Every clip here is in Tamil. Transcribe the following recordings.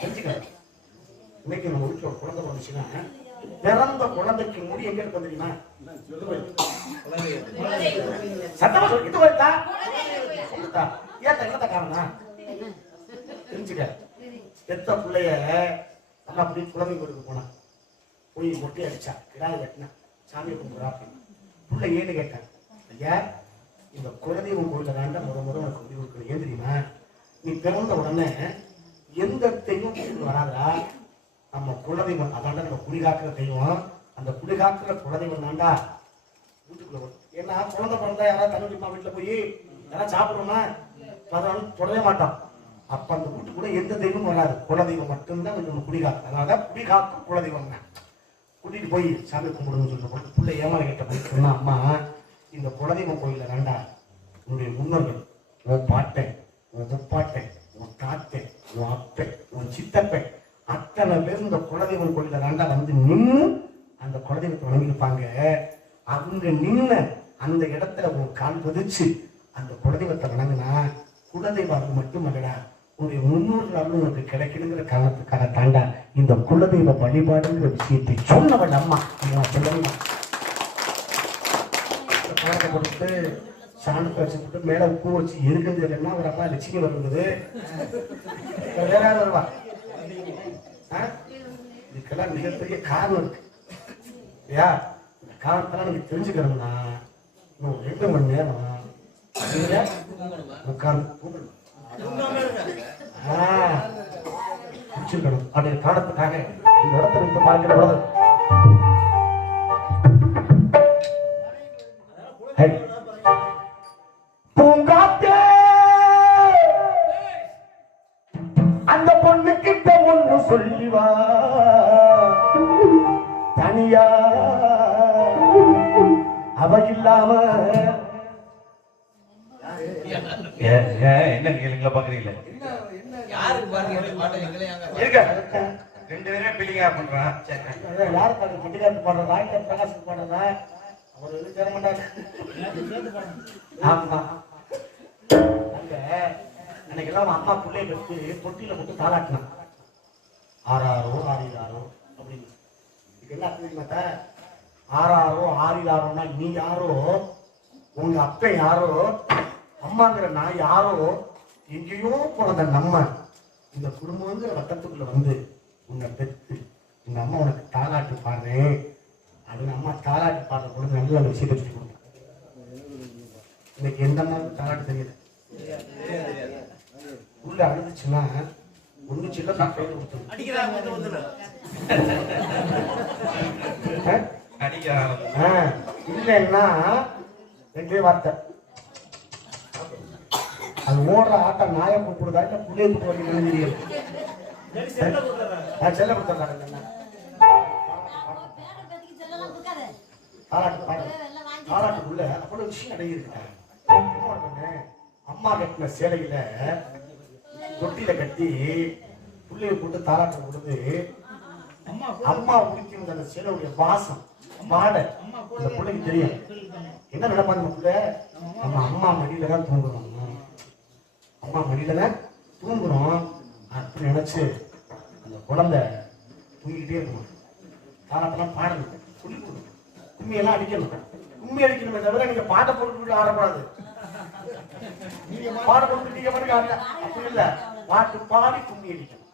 தெரிஞ்சுக்கலாம். இன்னைக்கு நம்ம வீட்டுல ஒரு குழந்தை வந்துச்சுன்னா பிறந்த குழந்தைக்கு முடி எங்க இருக்கும் தெரியுமா? சத்தமா சொல்லி இது வருதா சொல்லுதா? ஏன் என்னத்த காரணம் தெரிஞ்சுக்க. பெத்த பிள்ளைய நம்ம அப்படி குழந்தை கொடுக்க போனா போய் மொட்டை அடிச்சா கிடாய் வெட்டினா சாமி கும்பிடுறா அப்படின்னு பிள்ளை ஏன்னு கேட்டேன். ஐயா இந்த குலதெய்வம் கோயில தாண்டா முத உனக்கு முடிவு இருக்கணும். ஏன் தெரியுமா? நீ பிறந்த உடனே எந்த தெய்வம் வராதா நம்ம குலதெய்வம் அதாண்டா நம்ம குடிகாக்குற தெய்வம். அந்த குடிகாக்குற குலதெய்வம் தாண்டா வீட்டுக்குள்ள வரும். ஏன்னா குழந்தை பிறந்தா யாராவது தண்ணி வீட்டுல போய் யாராவது சாப்பிடுறோமா அதனால தொடவே மாட்டோம். அப்ப அந்த வீட்டுக்குள்ள எந்த தெய்வமும் வராது, குலதெய்வம் மட்டும்தான் நம்ம குடிகாக்கு. அதனால குடிகாக்கும் குலதெய்வம் தான். கூட்டிட்டு போய் சாமி கும்பிடுன்னு சொல்ற பிள்ளை ஏமாற கேட்ட போய் சொன்னா, அம்மா இந்த குலதெய்வம் கோயில வேண்டா உன்னுடைய முன்னோர்கள் உன் பாட்டன் உன் முப்பாட்டன் உன் தாத்தன் உன் அப்பன் உன் சித்தப்பன் அத்தனை பேர் இந்த குலதெய்வம் கோயில வேண்டா வந்து நின்று அந்த குலதெய்வத்தை வணங்கிருப்பாங்க. அவங்க நின்று அந்த இடத்துல உன் கால் பதிச்சு அந்த குலதெய்வத்தை வணங்கினா குலதெய்வம் அது மட்டும் அல்லடா உன்னுடைய முன்னோர்கள் உனக்கு கிடைக்கணுங்கிற காரணத்துக்காக தாண்டா இந்த குலதெய்வ வழிபாடுங்கிற விஷயத்தை சொன்னவன் அம்மா. சொல்லணும் பழத்தை கொடுத்து சாணத்தை வச்சுட்டு மேல உப்பு வச்சு இருக்குன்னு இல்லைன்னா ஒரு அப்பா லட்சுமி வருது வேற யாரும் வருவா. இதுக்கெல்லாம் மிகப்பெரிய காரணம் இருக்கு இல்லையா? இந்த காரணத்தெல்லாம் நீங்க தெரிஞ்சுக்கணும்னா இன்னும் 2 மணி நேரம் உட்கார்ந்து பிடிச்சிருக்கணும். அப்படி காரணத்துக்காக இந்த இடத்துல இப்ப பார்க்கிற பொழுது பூங்காத்தே அந்த பொண்ணு கிட்ட ஒண்ணு சொல்லிவா தனியா அவ இல்லாம என்ன கேளுங்களா பாக்குறீங்களா? யாருக்கு பாருங்க 2 பேருமே பிள்ளைங்க பண்றான். யாரு பாருங்க கட்டிக்காரத்து பாடுறதா இல்ல பிரகாஷ் பாடுறதா அவர் எது சேர மாட்டாங்க. ஆமா அங்க அன்னைக்கெல்லாம் அம்மா பிள்ளைய பெற்று தொட்டியில போட்டு தாளாட்டினான். ஆறாரோ ஆறிலாரோ அப்படின்னு. இதுக்கு என்ன அர்த்தம் மாட்டா? ஆறாரோ ஆறிலாரோன்னா நீ யாரோ உங்க அப்ப யாரோ அம்மாங்கிற நான் யாரோ எங்கேயோ போனத நம்ம இந்த குடும்பங்கிற வட்டத்துக்குள்ள வந்து உன்னை பெற்று உங்க அம்மா உனக்கு தாளாட்டு பாடுறேன் அப்படின்னு அம்மா தாளாட்டு பாடுற பொழுது நல்ல ஒரு விஷயத்தை வச்சு கொடுத்தேன். இன்னைக்கு எந்த அம்மாவுக்கு தாளாட்டு தெரியல. உள்ள அழுதுச்சுன்னா ஒண்ணு சில்ல கையில கொடுத்துரும். இல்லைன்னா 2 வார்த்தை அது ஓடுற ஆட்டம் நாயை கூப்பிடுதா இல்ல புள்ளைய கூப்பிடுவாங்க தெரியும். செல்ல கொடுத்தாங்க தாளாட்டுக்குள்ள அவ்வளவு விஷயம் அடங்கியிருக்காங்க. அம்மா கட்டின சேலையில தொட்டியில கட்டி புள்ளைய போட்டு தாளாட்ட கொடுத்து அம்மா உடுத்தி அந்த சேலையுடைய வாசம் மாட அந்த பிள்ளைக்கு தெரியும். என்ன நினைப்பாங்க பிள்ளை? நம்ம அம்மா மடியில தான் தூங்குறோம், அம்மா மடியில தான் தூங்குறோம் அப்படின்னு நினைச்சு அந்த குழந்தை தூங்கிக்கிட்டே இருக்கணும். தாளாட்டெல்லாம் பாடணும், சொல்லி கொடுக்கணும், கும்மியெல்லாம் அடிக்கணும். கும்மி அடிக்கணுமே தவிர நீங்க பாட்டை போட்டு ஆடக்கூடாது. நீங்க பாட போட்டு நீங்க பாட்டுக்கு ஆடல அப்படி இல்ல, பாட்டு பாடி கும்மி அடிக்கணும்.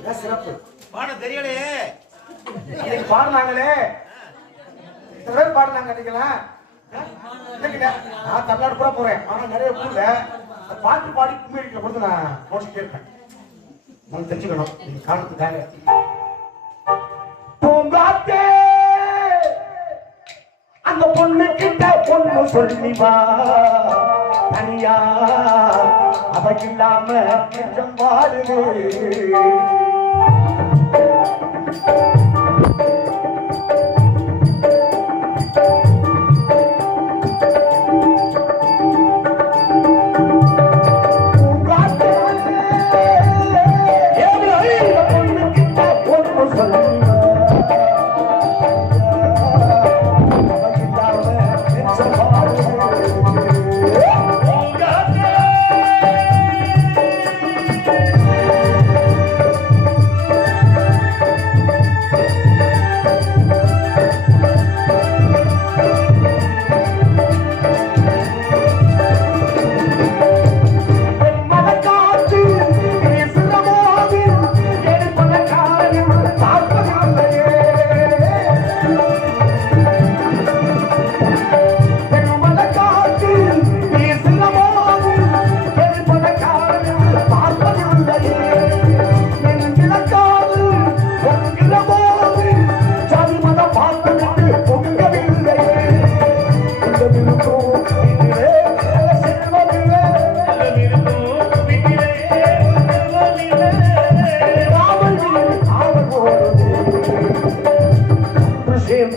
இதான் சிறப்பு. பாட தெரியலையே பாடுனாங்களே இத்தனை பேர் பாடுனாங்க. அன்னைக்கெல்லாம் நான் தமிழ்நாடு கூட போறேன், ஆனா நிறைய ஊர்ல பாட்டு பாடி கும்மி அடிக்கிற பொழுது நான் போட்டுட்டே இருப்பேன். நம்ம தெரிஞ்சுக்கணும் நீங்க காரணத்துக்காக. பூங்காத்தே அந்த பொண்ணு கிட்ட பொண்ணு சொல்லிவா தனியா அவ இல்லாம கொஞ்சம் பாடுது.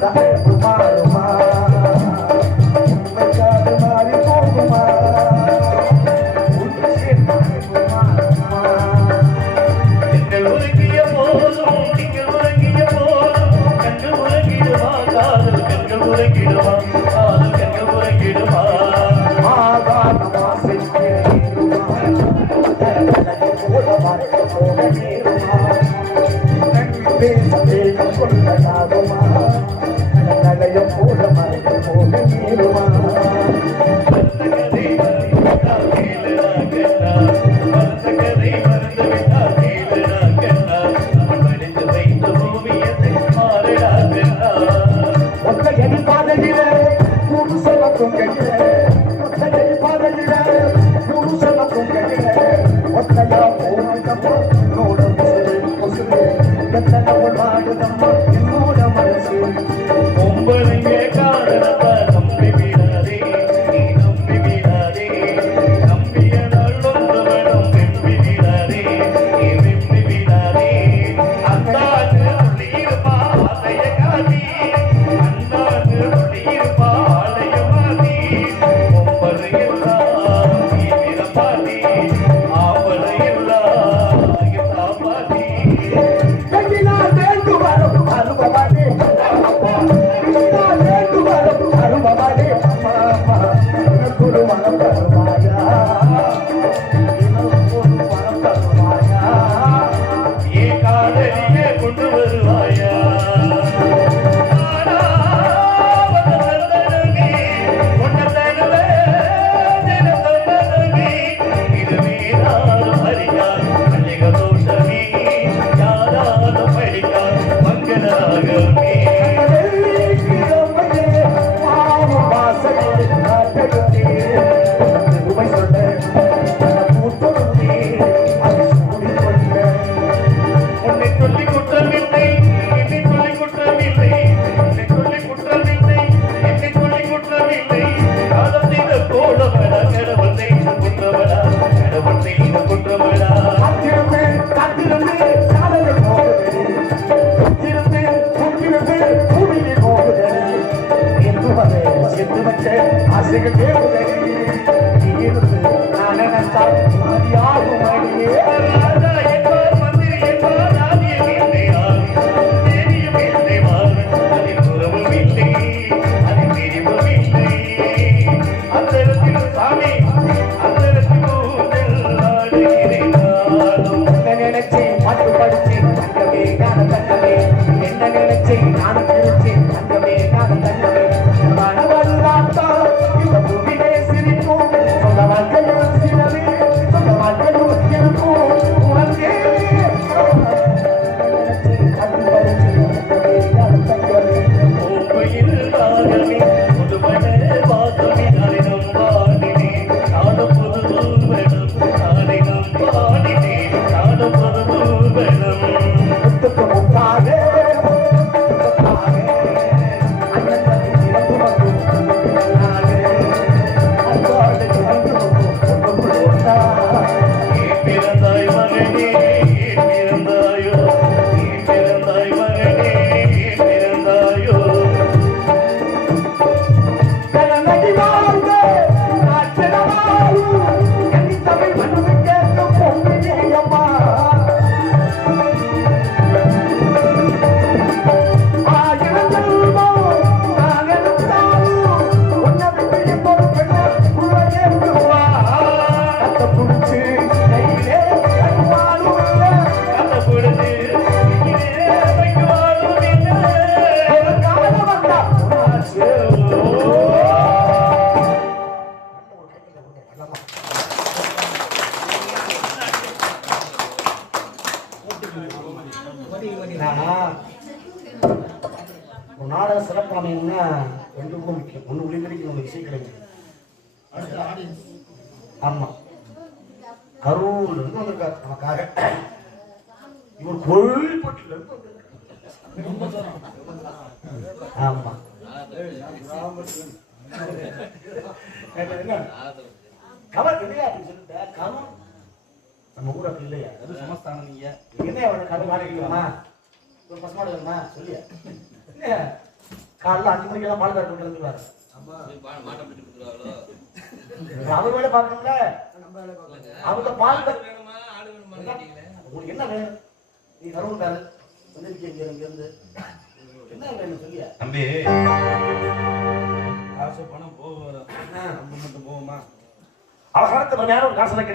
மாறுமா உண்மைக்காது மாறி போகுமா எங்கள் உறங்கிய போதும் நீங்கள் உறங்கிய போதும் கண்கள் உறங்கிடுமா காதல் கண்கள் உறங்கிடுமா காதல் கண்கள் உறங்கிடுமா ஆகாதமா செஞ்சிருமா பேச கொண்டதாகுமா நகையம் போல மறைக்க போக நேருமா ஒத்தையடி பாதையில புருஷனுக்கும் கையில ஒத்தையடி பாதையில புருஷனுக்கும் கையில ஒத்தையா போனதப்போ என்னோட முசுறு எத்தனை வாடுதம்மா என்னோட மனசு பொம்பளைங்க காதலத்தை நம்பி விடாதே நீ நம்பி விடாதே நம்பியதால் நொந்தவனும் வெம்பி விடாதே நீ வெம்பி விடாதே அந்தாண்டு உள்ளிருப்பா ஆலைய காதி அந்தாண்டு உள்ளிருப்பா ஆலைய மாதி பொம்பளையெல்லாம் நீ விரப்பாதி ஆம்பளையெல்லாம் காப்பாதி கையினால் வேண்டு வரும் அருபவானே கையினால் வேண்டு வரும் அருபவானே அம்மா அம்மா உனக்குரு மனம் தருவாயா உனக்குரு மனம் தருவாயா ஏ காதலியே கொண்டு வருவாயா உன்னை சொல்லி குற்றமில்லை என்னை சொல்லி குற்றமில்லை உன்னை சொல்லி குற்றமில்லை என்னை சொல்லி குற்றமில்லை காலம் செய்த கோலமடா கடவுள் செய்த குற்றமடா கடவுள் செய்த குற்றமடா காத்திருந்து காத்திருந்து காலையில் போகுது காத்திருந்து கொண்டிருந்து பூமியில் போகுது என்று வரை சென்று வச்ச ஆசைகள் தேவுதை நீ இருந்து நான் நினைத்தால் மதியாகும் அடியே ராஜா என்பார் மந்திரி என்பார் ஆதிய வீட்டை ஆதி தேவிய வீட்டை வாரு அதில் உறவும் இல்லை அதில் பிரிவும் இல்லை அந்த இடத்தில் சாமி அந்த இடத்தில் ஊஞ்சல் ஆடுகிறேன் நானும் என்ன நினைச்சு பாட்டு படிச்சு தங்கமே காண தங்கமே என்ன நினைச்சு நானும் பிரிச்சு தங்கமே காண தங்கமே மனவன் பார்த்தா இந்த பூமியிலே சிரிக்கும் சொந்த வாழ்க்கையில் சிலவே சொந்த வாழ்க்கையில் இருக்கும் உனக்கே நினைச்சு பாட்டு படிச்சு தங்கமே காண தங்கமே பூமியில் ராகமே புதுமண வாசமே நாளினம் பாடினே நானும் புது வேணும் நாளினம் பாடினே நானும் புது வேணும் முத்துக்கு முத்தாக அண்ணன் தம்பி இறந்து வந்து அன்பாடு இறந்து வந்து ஒன்றா பிறந்தாய் மகனே பிறந்தாயோ பிறந்தாய் மகனே பிறந்தாயோ கனநடி வாழ்க நாட்டின வாழு என் தமிழ் மண்ணு கேட்கும் பொங்கியம்மா ஆயிரம் செல்வம் நான் எடுத்தாலும் உன்னை விட்டு பொறுப்பெல்லாம் உலகே விடுவா கத்த புடிச்சு கையிலே கண்மாலும் இல்லை கண்ண பிடிச்சு வைக்குவாரும் இல்லை ஒரு காலம் வந்தா உன்னாச்சு. ஒரு நாடக சிறப்பாமைன்னா ரெண்டுக்கும் முக்கியம். ஒன்று ஒளிபெருக்கி ஒன்று இசைக்கலைஞர். ஆமா கரூர்ல இருந்து வந்திருக்காரு நமக்காக. இவர் கோயில்பட்டில இருந்து வந்திருக்காரு. ஆமா கவர் இல்லையா அப்படின்னு சொல்லிட்டு கரூர் நம்ம ஊர் அப்படி இல்லையா? அது சமஸ்தானம் நீங்க என்ன அவனை கதை மாடிக்கலாமா? ஒரு பசமாடு வேணுமா சொல்லியா? இல்லையா? காலைல 5 மணிக்கெல்லாம் பால் கறந்து கிளம்புவாரு. மாட்டை பிடிச்சு கொடுத்துருவாங்களோ? அவர் வேலை பார்க்கணும்ல. அவங்க பால் வேணுமா ஆடு வேணுமான்னு கேட்டீங்களே. உங்களுக்கு என்ன வேணும்? நீ வரவுண்டாரு இங்க இருந்து என்ன வேணும் சொல்லியா? தம்பி காசு பணம் போகும், நம்ம மட்டும் போவோமா? அவசரத்துல நேரம் காசு வைக்க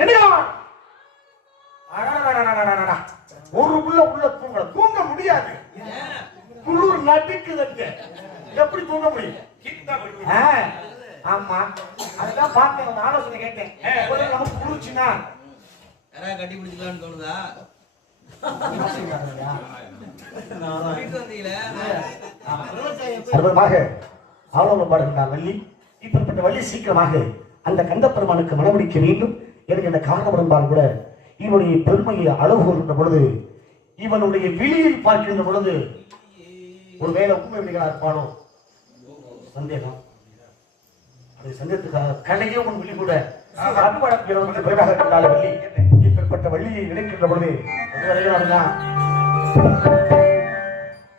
ஒரு புள்ள உள்ள தூங்க முடியாது. குளிர் நடுக்குதுங்க, எப்படி தூங்க முடியும்? ஆமா, அதுதான் பார்த்தேன், ஒரு ஆலோசனை கேட்டேன். நமக்கு குளிர்ச்சுன்னா யாராவது கட்டி பிடிச்சிக்கலாம்னு தோணுதா? சர்வமாக ஆலோசனை பாடுகிறார் வள்ளி. இப்படிப்பட்ட வள்ளி சீக்கிரமாக அந்த கந்தப்பெருமானுக்கு மனமுடிக்க வேண்டும் எனக்கு இந்த காரணம் கூட இவனுடைய பெருமையை அழகு கூறுகின்ற பொழுது, இவனுடைய விழியில் பார்க்கின்ற பொழுது ஒருவேளை உண்மை விழிகளா இருப்பானோ சந்தேகம். அது சந்தேகத்துக்காக கலையே உன் விழி கூட பிறகாக இருந்தாலும் வள்ளி இப்படிப்பட்ட வள்ளியை நினைக்கின்ற பொழுது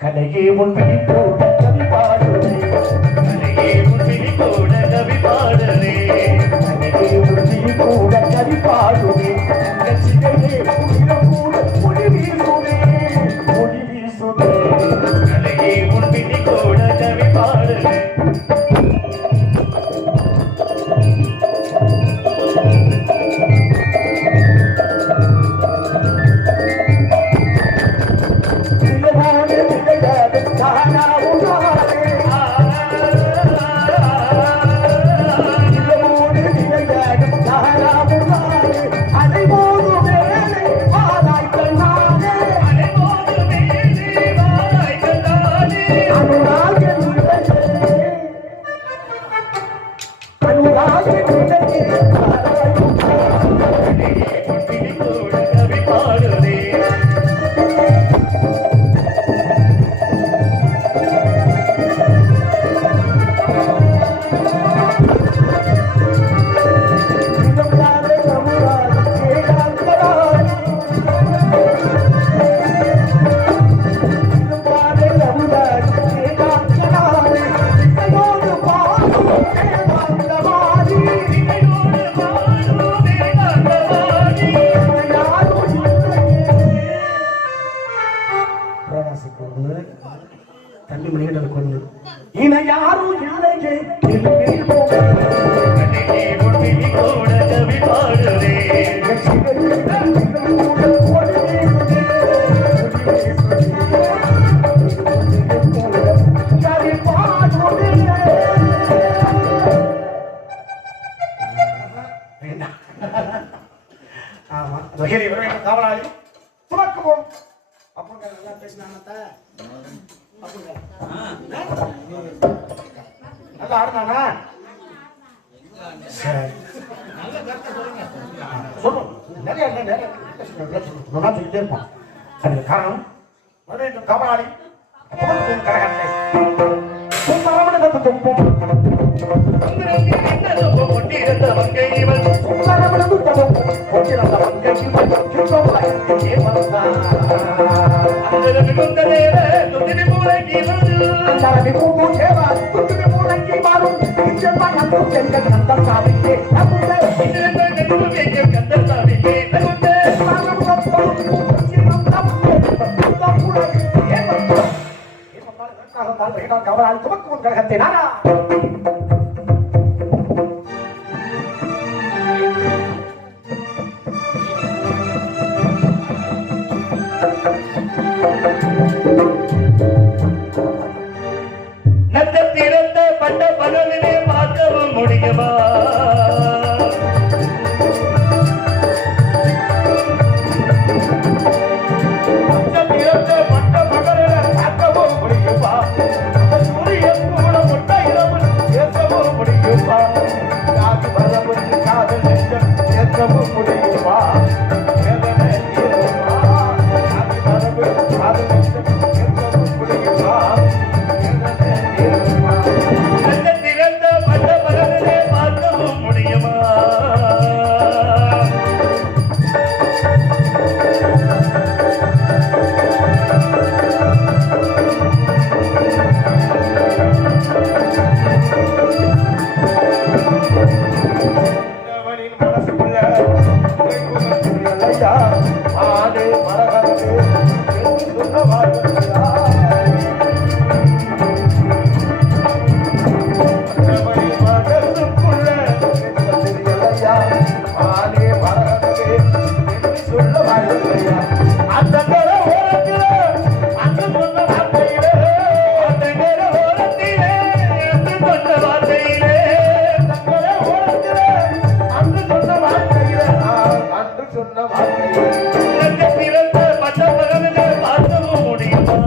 கலையே உன் விழி கூட கவி பாடுவே, கலையே உன் விழி கூட கவி பாடுவே, கலையே உன் விழி கூட கவி பாடுவே, கசிகையே உயிரம் கூட மொழி வீசுவே, மொழி வீசுவே, கலையே உன் விழி கூட கவி பாடுவே. தண்ணி மணிகள் கொண்டு இன யாரும் இல்லையே ஆமா காவலாளி துவக்குவோம். அப்பங்க நல்லா பேசினாங்க, நல்லா ஆடுனானா? சொல்லுவோம், நிறைய சொல்லிட்டே இருப்பான். அதுக்கு காரணம் காவலாளி கரகத்தை கவலால் துவக்கும் கழகத்தை நானா நட்சத்திரத்த பட்ட பலனிலே பார்க்கவும் முடியுமா? நட்சத்திரத்த பட்ட பகலிலே பார்க்கவும் முடியுமா? சூரியன் கூட முட்டை இரவு ஆடு மரகத்து என்று சொன்ன வாழ்க்கையா மற்றபடி மனசுக்குள்ள தெரியலையா ஆடு மரகத்து என்று சொல்ல வாழ்க்கையா அந்த கர ஓரத்தில அந்த சொன்ன வார்த்தையிலே அந்த கர ஓரத்திலே அந்த சொன்ன வார்த்தையிலே அந்த கர ஓரத்திலே அந்த சொன்ன வார்த்தையிலே அந்த சொன்ன வார்த்தையிலே உனக்கு பிறந்த மற்றவர்களை பார்க்கவும் முடியுமா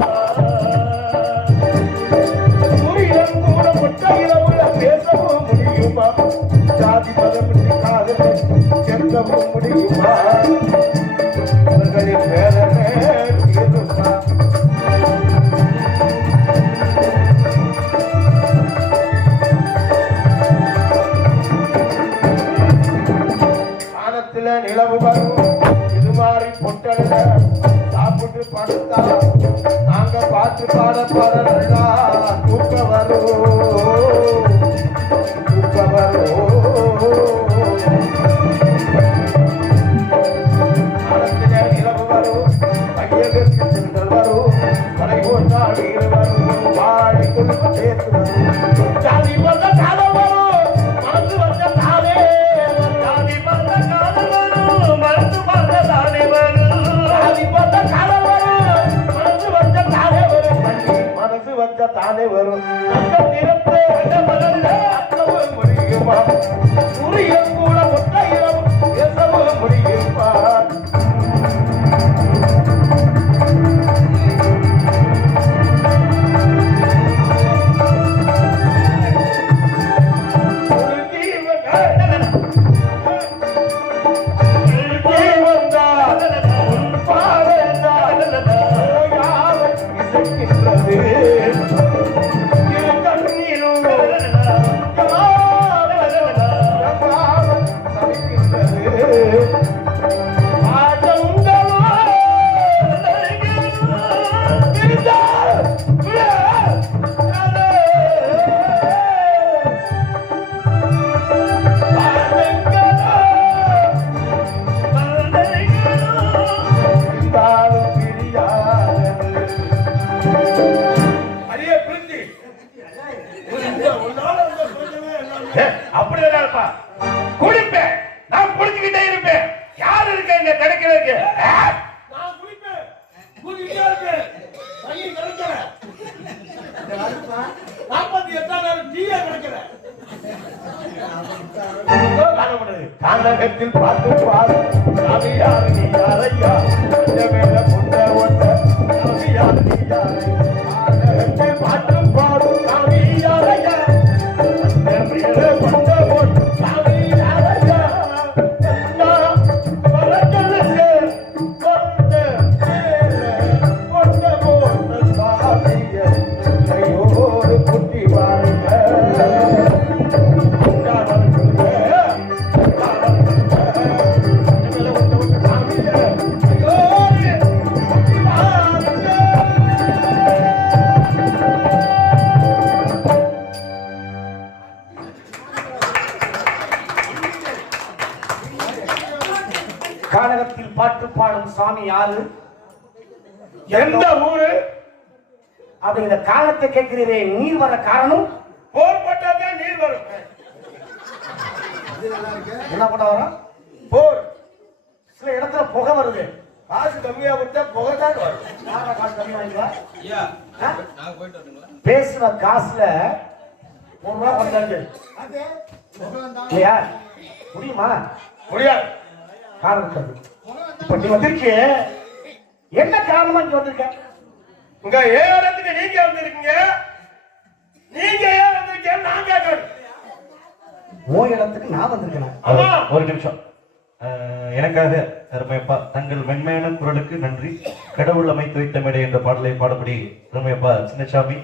சூரியன் கூட முட்டையில பேசவும் முடியுமா ஜாதி மதம் காதலை செல்லவும் முடியுமா அவர்களின் வேதனை தீருமா வானத்தில நிலவு வரும் இது மாதிரி பொட்டல்ல சாப்பிட்டு படுத்தா நாங்க பார்த்து பாட பாட நல்லா தூக்க வரும் தூக்க வரும் வானத்தில நிலவு வரும் கையகற்கு சென்றல் வரும் கொலை கொண்டாடிகள் வரும் வாழை குடும்பம் சேர்த்து வரும் ஜாதி வந்த காலம் வரும் மனசு வந்த தானே ஜாதி வந்த காலம் வரும் மனசு வந்த தானே வரும் ஜாதி வந்த காலம் வரும் மனசு வந்த தானே வரும் மனசு வந்த தானே வரும் அந்த திறப்பு அந்த மனதில் அற்றவும் முடியுமா சூரியன் கூட ஒற்றையிடம் பேசவும் முடியுமா அப்படியா குடிப்பேன் நான் குடிச்சுக்கிட்டே இருப்பேன் யாரு இருக்க இங்க கிடைக்கிறதுக்கு நான் குடிப்பேன் குடிக்கிட்டே இருப்பேன் தண்ணி கிடைக்கல 48ஆம் நாள் டீயே கிடைக்கல கானகத்தில் பார்த்து பாரு சாமியார் நீ யாரையா மேல முன்ன ஒட்ட சாமியார் நீ யாரை கானகத்தில் பார்த்து பாரு சாமியாரையா மேல முன்ன ஒட்ட சாமியாரையா பரஞ்சலுக்கு கொண்ட கொண்ட போட்ட சாமிய கையோடு குட்டி வாருங்க கானகத்தில் பாட்டு பாடும் சாமி யாரு எந்த ஊரு அப்படிங்கிற காலத்தை கேட்கிறீரே நீர் வர காரணம் போர் போட்டாதான் நீர் வரும் என்ன பண்ண வரும் போர் சில இடத்துல புகை வருது காசு கம்மியா விட்டா புகை தான் வரும் யாரா காசு கம்மி வாங்கிக்கா ஐயா ஆ? நாங்க போயிட்டு வரட்டுங்களா? பேசுன காசுல ₹1 கொஞ்சம் இல்லையா முடியுமா முடியாது காரணம் இருக்காது இப்ப நீ வந்திருக்க என்ன காரணமா இங்க வந்திருக்க உங்க இடத்துக்கு நீங்க வந்திருக்கீங்க நீங்க ஏன் வந்திருக்கீங்க நான் கேட்கணும் ஓ இடத்துக்கு நான் வந்திருக்கேன் ஆமா ஒரு நிமிஷம் எனக்காக அருமையப்பா தங்கள் மென்மையான குரலுக்கு நன்றி கடவுள் அமைத்து வைத்த மேடை என்ற பாடலை பாடப்படி அருமையப்பா சின்னசாமி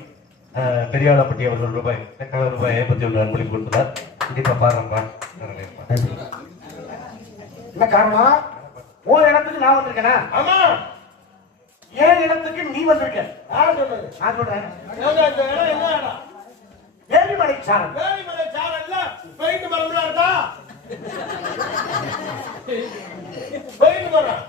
பெரியாளப்பட்டி அவர்கள் எனக்காக ரூபாய் 51 அன்பளிப்பு கொடுத்துள்ளார் கண்டிப்பா பாருங்கப்பா என்ன காரணம் ஓ இடத்துக்கு நான் வந்திருக்கேனா ஆமா ஏன் இடத்துக்கு நீ வந்திருக்க யார் சொன்னது நான் சொல்றேன் ஏங்க, இந்த இடம் என்ன இடம் வேலிமலை சாரம் வேலிமலை சாரல்ல பெயிண்ட் மரம்லாம் இருக்கா பெயிண்ட் மரம்